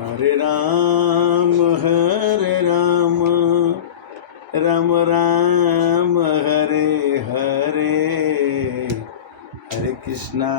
हरे राम राम राम हरे हरे, हरे कृष्णा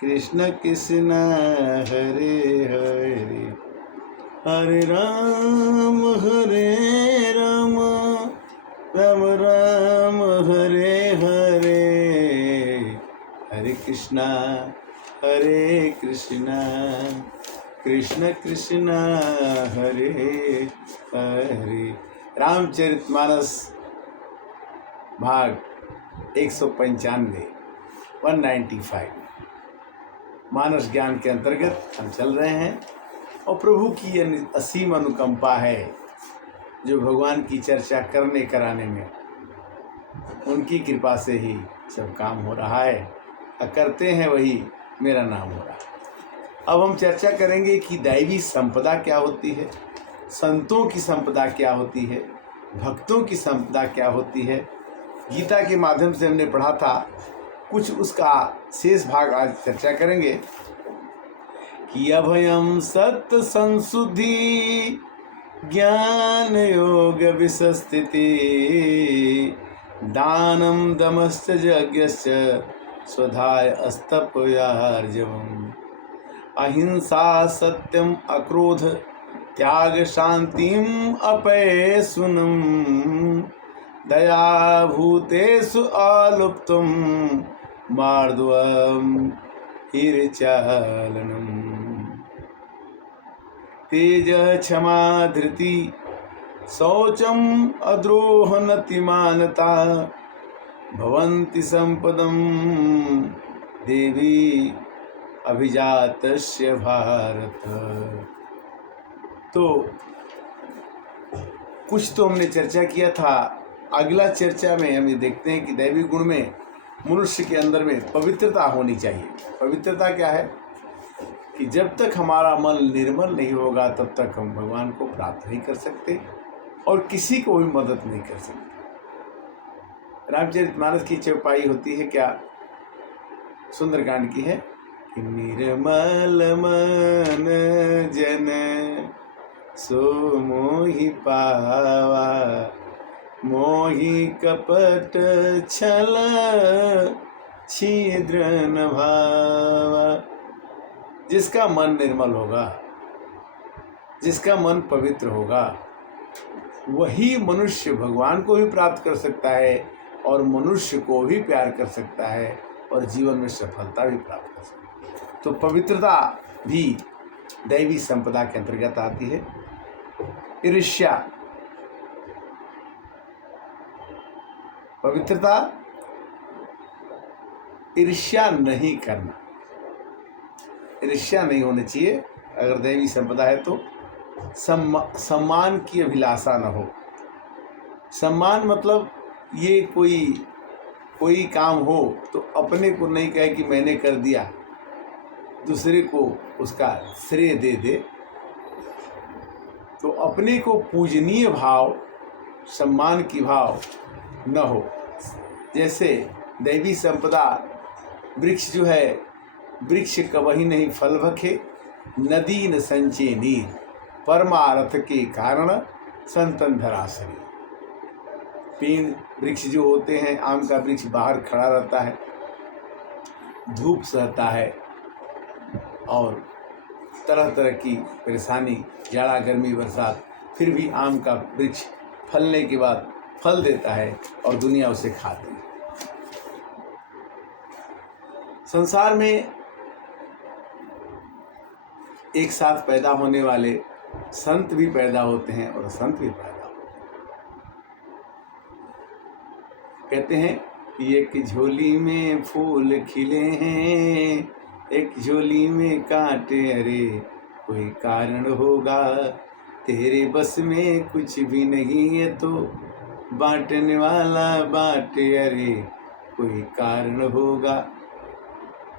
कृष्ण कृष्ण हरे हरे, हरे राम राम राम हरे हरे, हरे कृष्णा कृष्ण कृष्ण हरे हरे। रामचरितमानस भाग 195 195 मानस ज्ञान के अंतर्गत हम चल रहे हैं और प्रभु की ये असीम अनुकंपा है जो भगवान की चर्चा करने कराने में उनकी कृपा से ही सब काम हो रहा है और करते हैं वही मेरा नाम हो रहा है। अब हम चर्चा करेंगे कि दैवी संपदा क्या होती है, संतों की संपदा क्या होती है, भक्तों की संपदा क्या होती है। गीता के माध्यम से हमने पढ़ा था, कुछ उसका शेष भाग आज चर्चा करेंगे कि अभयम सत्य संसुद्धि ज्ञान योग विसस्थिति दानम दमश्च यज्ञश्च स्वधाय अस्तपयार्जवम् अहिंसा सत्यम अक्रोध त्याग शांतिम अपैशुनम दया भूतेषु आलुप्तुम मार्दवम हिरचालनम तेज क्षमा धृति शौचम अद्रोह नतिमानता भवन्ति संपदम देवी अभिजातस्य भारत। तो कुछ तो हमने चर्चा किया था। अगला चर्चा में हम ये देखते हैं कि दैवी गुण में मनुष्य के अंदर में पवित्रता होनी चाहिए। पवित्रता क्या है कि जब तक हमारा मन निर्मल नहीं होगा तब तक हम भगवान को प्राप्त नहीं कर सकते और किसी को भी मदद नहीं कर सकते। रामचरितमानस की चौपाई होती है क्या, सुंदरकांड की है कि निर्मल मन जन सो मोहि पावा मोहि कपट छल छिद्र न भावा। जिसका मन निर्मल होगा, जिसका मन पवित्र होगा, वही मनुष्य भगवान को भी प्राप्त कर सकता है और मनुष्य को भी प्यार कर सकता है और जीवन में सफलता भी प्राप्त कर सकता है। तो पवित्रता भी दैवी संपदा के अंतर्गत आती है। ईर्ष्या, पवित्रता ईर्ष्या नहीं करना, ईर्ष्या नहीं होनी चाहिए। अगर दैवी संपदा है तो सम्मान की अभिलाषा न हो। सम्मान मतलब ये कोई काम हो तो अपने को नहीं कहे कि मैंने कर दिया, दूसरे को उसका श्रेय दे दे। तो अपने को पूजनीय भाव, सम्मान की भाव न हो। जैसे दैवी संपदा वृक्ष जो है, वृक्ष कबही नहीं फल भखे नदी न संचे नीर परमारथ के कारण संतन धराशरी। पेड़ वृक्ष जो होते हैं, आम का वृक्ष बाहर खड़ा रहता है, धूप सहता है और तरह तरह की परेशानी, जाड़ा गर्मी बरसात, फिर भी आम का वृक्ष फलने के बाद फल देता है और दुनिया उसे खाती है। संसार में एक साथ पैदा होने वाले संत भी पैदा होते हैं और असंत भी पैदा होते हैं। कहते हैं कि एक झोली में फूल खिले हैं, एक झोली में कांटे, अरे कोई कारण होगा, तेरे बस में कुछ भी नहीं है तो बांटने वाला बांटे, अरे कोई कारण होगा।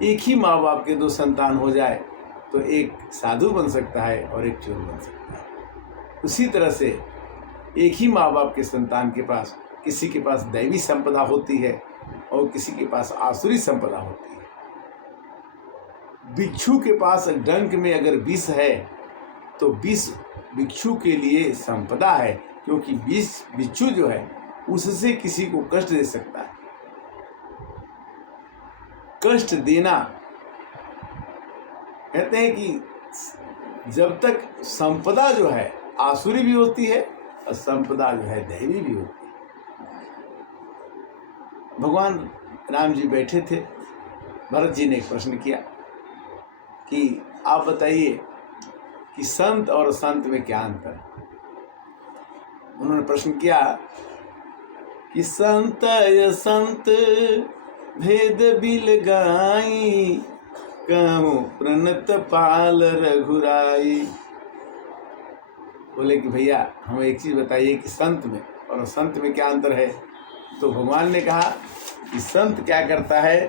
एक ही माँ बाप के दो संतान हो जाए तो एक साधु बन सकता है और एक चोर बन सकता है। उसी तरह से एक ही माँ बाप के संतान के पास, किसी के पास दैवी संपदा होती है और किसी के पास आसुरी संपदा होती है। भिक्षु के पास डंक में अगर विष है तो विष भिक्षु के लिए संपदा है, क्योंकि विष भिक्षु जो है उससे किसी को कष्ट दे सकता है। कष्ट देना, कहते हैं कि जब तक संपदा जो है आसुरी भी होती है और संपदा जो है दैवी भी होती है। भगवान राम जी बैठे थे, भरत जी ने एक प्रश्न किया कि आप बताइए कि संत और संत में क्या अंतर है। उन्होंने प्रश्न किया कि संत संत भेद बिल गाई, कहूँ प्रणत पाल रघुराई। बोले कि भैया हमें एक चीज़ बताइए कि संत में और संत में क्या अंतर है। तो भगवान ने कहा कि संत क्या करता है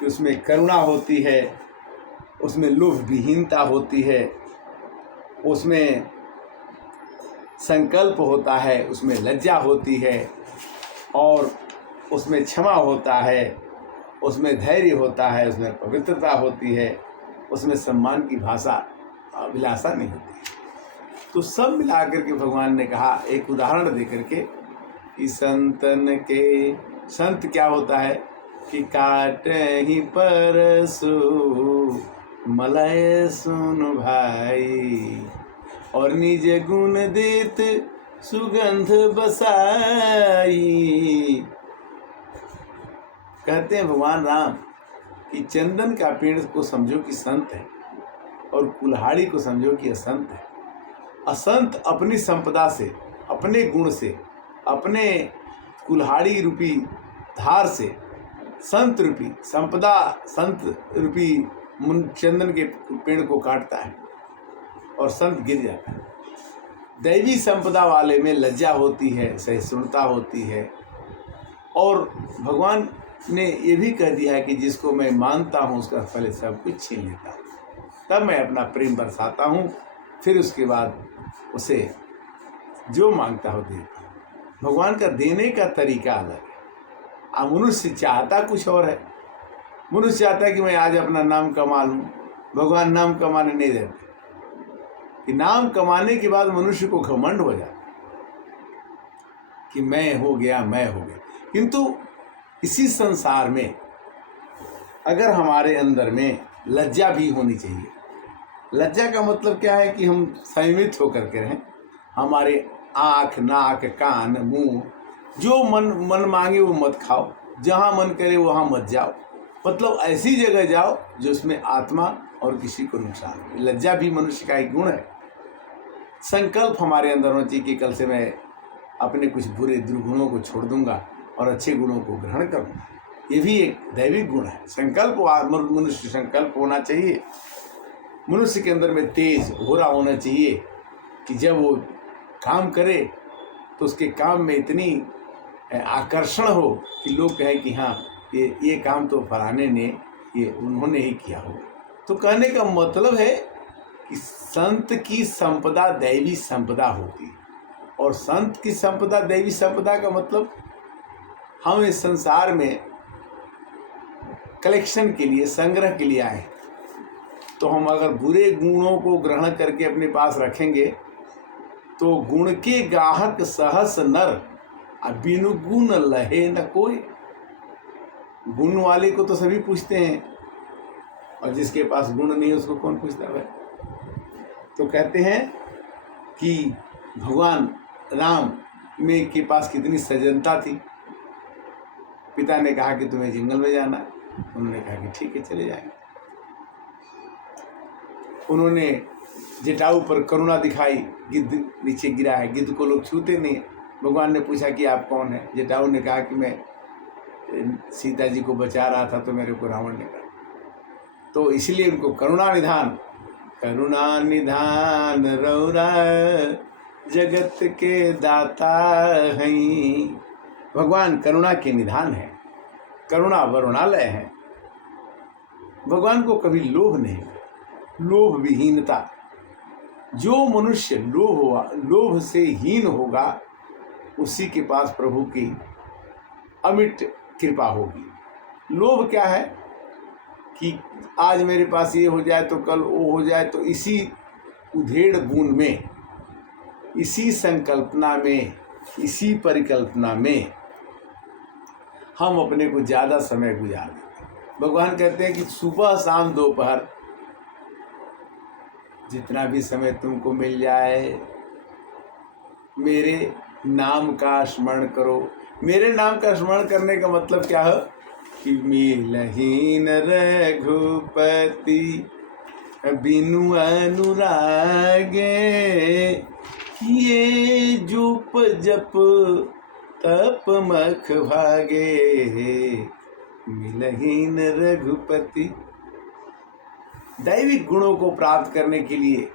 कि उसमें करुणा होती है, उसमें लोभ विहीनता होती है, उसमें संकल्प होता है, उसमें लज्जा होती है, और उसमें क्षमा होता है, उसमें धैर्य होता है, उसमें पवित्रता होती है, उसमें सम्मान की भाषा अभिलाषा नहीं होती। तो सब मिला करके भगवान ने कहा एक उदाहरण दे करके कि संतन के, संत क्या होता है कि काट ही परसु मलय सुन भाई, और निज गुण देत सुगंध बसाई। कहते हैं भगवान राम कि चंदन का पेड़ को समझो कि संत है और कुल्हाड़ी को समझो कि असंत है। असंत अपनी संपदा से, अपने गुण से, अपने कुल्हाड़ी रूपी धार से संत रूपी संपदा, संत रूपी चंदन के पेड़ को काटता है और संत गिर जाता है। दैवी संपदा वाले में लज्जा होती है, सहिष्णुता होती है, और भगवान ने ये भी कह दिया है कि जिसको मैं मानता हूँ उसका पहले सब कुछ छीन लेता हूँ, तब मैं अपना प्रेम बरसाता हूँ, फिर उसके बाद उसे जो मांगता हो देता हूँ। भगवान का देने का तरीका अलग है। अब मनुष्य चाहता कुछ और है। मनुष्य चाहता है कि मैं आज अपना नाम कमा लूँ, भगवान नाम कमाने नहीं देते कि नाम कमाने के बाद मनुष्य को घमंड हो जाता कि मैं हो गया, मैं हो गया। किंतु इसी संसार में अगर हमारे अंदर में लज्जा भी होनी चाहिए। लज्जा का मतलब क्या है कि हम संयमित होकर के रहें। हमारे आँख, नाक, कान, मुंह, जो मन मांगे वो मत खाओ, जहाँ मन करे वहाँ मत जाओ। मतलब ऐसी जगह जाओ जो उसमें आत्मा और किसी को नुकसान हो। लज्जा भी मनुष्य का एक गुण है। संकल्प हमारे अंदर होना चाहिए कि कल से मैं अपने कुछ बुरे दुर्गुणों को छोड़ दूंगा और अच्छे गुणों को ग्रहण करूंगा। ये भी एक दैविक गुण है। संकल्प, मनुष्य संकल्प होना चाहिए। मनुष्य के अंदर में तेज घोरा होना चाहिए कि जब वो काम करे तो उसके काम में इतनी आकर्षण हो कि लोग कहें कि हाँ ये काम तो फलाने ने, ये उन्होंने ही किया हो। तो कहने का मतलब है कि संत की संपदा दैवी संपदा होती है, और संत की संपदा दैवी संपदा का मतलब हम इस संसार में कलेक्शन के लिए, संग्रह के लिए आए। तो हम अगर बुरे गुणों को ग्रहण करके अपने पास रखेंगे तो गुण के गाहक सहस नर, बिनु गुण लहे न कोई। गुण वाले को तो सभी पूछते हैं और जिसके पास गुण नहीं उसको कौन पूछता है। तो कहते हैं कि भगवान राम में के पास कितनी सजनता थी। पिता ने कहा कि तुम्हें जंगल में जाना है, उन्होंने कहा कि ठीक है चले जाएंगे। उन्होंने जटाऊ पर करुणा दिखाई, गिद्ध नीचे गिरा है, गिद्ध को लोग छूते नहीं है। भगवान ने पूछा कि आप कौन है। जटाऊ ने कहा कि मैं सीता जी को बचा रहा था तो मेरे को रावण ने कहा, तो इसलिए उनको करुणा निधान, करुणा निधान रौरा जगत के दाता हैं। भगवान करुणा के निधान है, करुणा वरुणालय है। भगवान को कभी लोभ नहीं, लोभ विहीनता। जो मनुष्य लोभ से हीन होगा उसी के पास प्रभु की अमिट कृपा होगी। लोभ क्या है कि आज मेरे पास ये हो जाए तो कल वो हो जाए। तो इसी उधेड़ बुन में, इसी संकल्पना में, इसी परिकल्पना में हम अपने को ज़्यादा समय गुजार देते हैं। भगवान कहते हैं कि सुबह शाम दोपहर जितना भी समय तुमको मिल जाए मेरे नाम का स्मरण करो। मेरे नाम का स्मरण करने का मतलब क्या है कि मिलहीन रघुपति बिनु अनुरागे, किए जूप जप तप मख भागे, मिलहीन रघुपति। दैविक गुणों को प्राप्त करने के लिए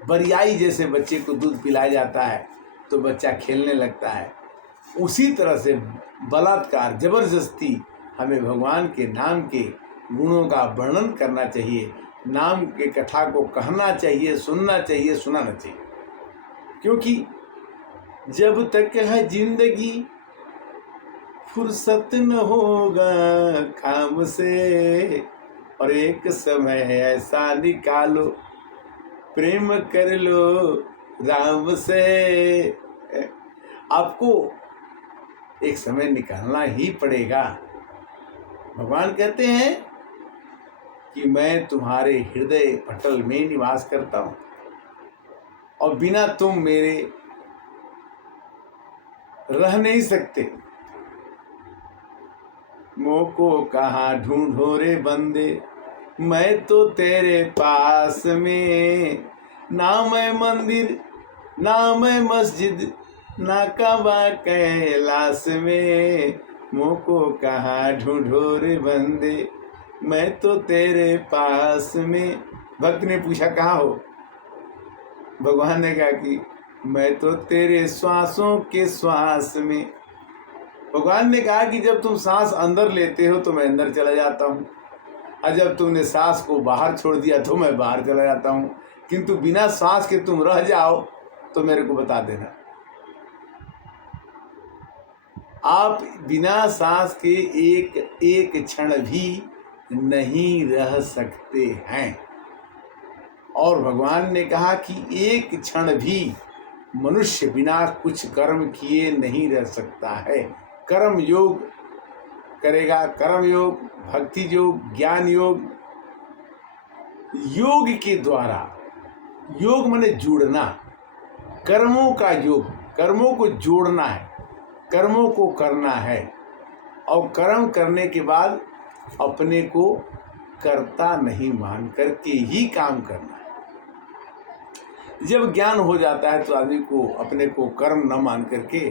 बरियाई जैसे बच्चे को दूध पिलाया जाता है तो बच्चा खेलने लगता है, उसी तरह से बलात्कार जबरदस्ती हमें भगवान के नाम के गुणों का वर्णन करना चाहिए, नाम के कथा को कहना चाहिए, सुनना चाहिए, सुनाना चाहिए। क्योंकि जब तक है जिंदगी फुर्सत न होगा काम से, और एक समय ऐसा निकालो प्रेम कर लो राम से। आपको एक समय निकालना ही पड़ेगा। भगवान कहते हैं कि मैं तुम्हारे हृदय पटल में निवास करता हूँ और बिना तुम मेरे रह नहीं सकते। मोको कहाँ ढूंढो रे बंदे, मैं तो तेरे पास में। ना मैं मंदिर ना मैं मस्जिद ना काबा कैलाश में, मोको कहाँ ढूंढो रे बंदे, मैं तो तेरे पास में। भक्त ने पूछा कहाँ हो? भगवान ने कहा कि मैं तो तेरे श्वासों के श्वास में। भगवान ने कहा कि जब तुम सांस अंदर लेते हो तो मैं अंदर चला जाता हूँ, और जब तुमने सांस को बाहर छोड़ दिया तो मैं बाहर चला जाता हूँ। किंतु बिना सांस के तुम रह जाओ तो मेरे को बता देना। आप बिना सांस के एक एक क्षण भी नहीं रह सकते हैं। और भगवान ने कहा कि एक क्षण भी मनुष्य बिना कुछ कर्म किए नहीं रह सकता है। कर्म योग करेगा, कर्म योग, भक्ति योग, ज्ञान योग, योग के द्वारा, योग माने जुड़ना, कर्मों का योग, कर्मों को जोड़ना है, कर्मों को करना है, और कर्म करने के बाद अपने को कर्ता नहीं मान करके ही काम करना है। जब ज्ञान हो जाता है तो आदमी को अपने को कर्म न मान करके,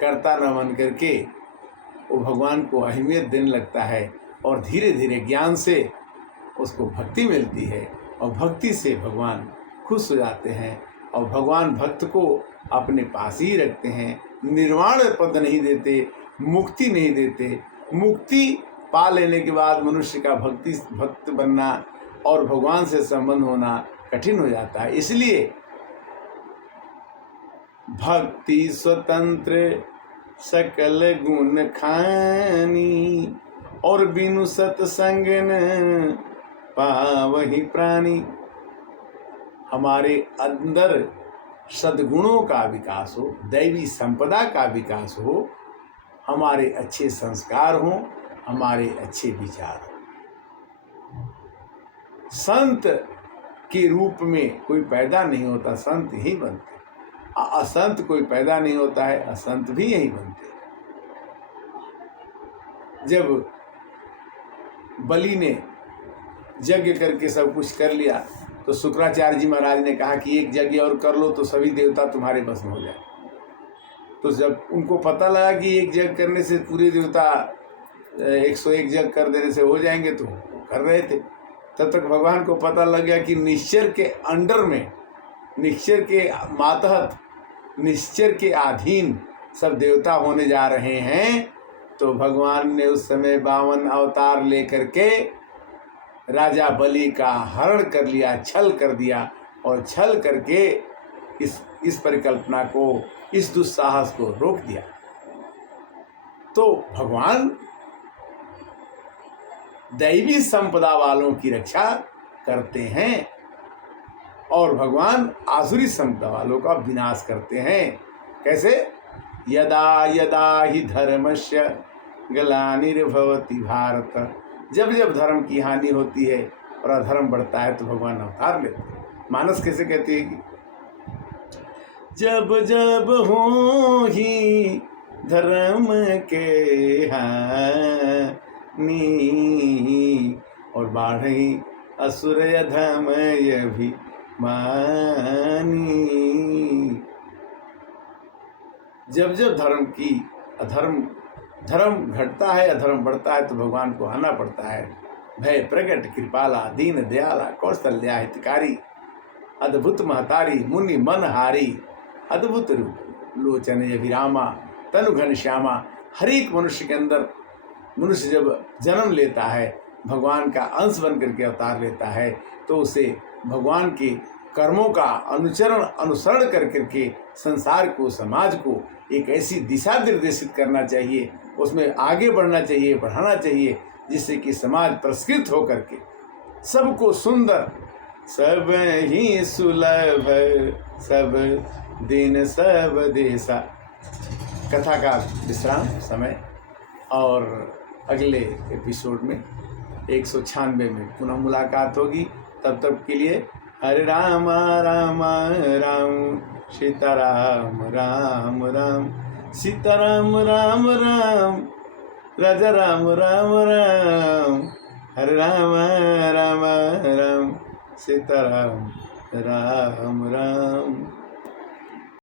कर्ता न मान करके वो भगवान को अहमियत देने लगता है, और धीरे धीरे ज्ञान से उसको भक्ति मिलती है, और भक्ति से भगवान खुश हो जाते हैं, और भगवान भक्त को अपने पास ही रखते हैं। निर्वाण पद नहीं देते, मुक्ति नहीं देते। मुक्ति पा लेने के बाद मनुष्य का भक्त बनना और भगवान से संबंध होना कठिन हो जाता है। इसलिए भक्ति स्वतंत्र सकल गुण खानी, और बिनु सत्संग न पावहि प्राणी। हमारे अंदर सद्गुणों का विकास हो, दैवी संपदा का विकास हो, हमारे अच्छे संस्कार हों, हमारे अच्छे विचार हों। संत के रूप में कोई पैदा नहीं होता, संत ही बनते। असंत कोई पैदा नहीं होता है, असंत भी यही बनते। जब बलि ने यज्ञ करके सब कुछ कर लिया तो शुक्राचार्य जी महाराज ने कहा कि एक यज्ञ और कर लो तो सभी देवता तुम्हारे बस में हो जाए। तो जब उनको पता लगा कि एक यज्ञ करने से पूरे देवता 101 यज्ञ कर देने से हो जाएंगे तो कर रहे थे। तब तक भगवान को पता लग गया कि निश्चर के अंडर में, निश्चर के मातहत, निश्चर के अधीन सब देवता होने जा रहे हैं। तो भगवान ने उस समय 52 अवतार लेकर के राजा बलि का हरण कर लिया, छल कर दिया, और छल करके इस परिकल्पना को, इस दुस्साहस को रोक दिया। तो भगवान दैवी संपदा वालों की रक्षा करते हैं और भगवान आसुरी संपदा वालों का विनाश करते हैं। कैसे? यदा यदा ही धर्मस्य ग्लानिर्भवति भारत, जब जब धर्म की हानि होती है और अधर्म बढ़ता है तो भगवान अवतार लेते हैं। मानस कैसे कहती है कि जब जब हो ही धर्म के हानि और बाढ़ी असुर अधम भी मानी। जब जब धर्म घटता है, अधर्म बढ़ता है तो भगवान को आना पड़ता है। भय प्रकट कृपाला दीन दयाला कौशल्या हितकारी अद्भुत महतारी मुनि मन हारी अद्भुत रूप लोचन अभिरामा तनु घन श्यामा। हर एक मनुष्य के अंदर मनुष्य जब जन्म लेता है, भगवान का अंश बन करके अवतार लेता है, तो उसे भगवान के कर्मों का अनुसरण कर करके संसार को, समाज को एक ऐसी दिशा निर्देशित करना चाहिए, उसमें आगे बढ़ना चाहिए, बढ़ाना चाहिए, जिससे कि समाज पुरस्कृत हो करके सबको सुंदर, सब ही सुलभ, सब दिन सब देशा। कथा का विश्राम समय और अगले एपिसोड में 196 में पुनः मुलाकात होगी। तब तक के लिए हरे राम राम राम सीताराम राम राम सीताराम राम राम राजा राम राम राम हरे राम राम राम सीताराम राम राम।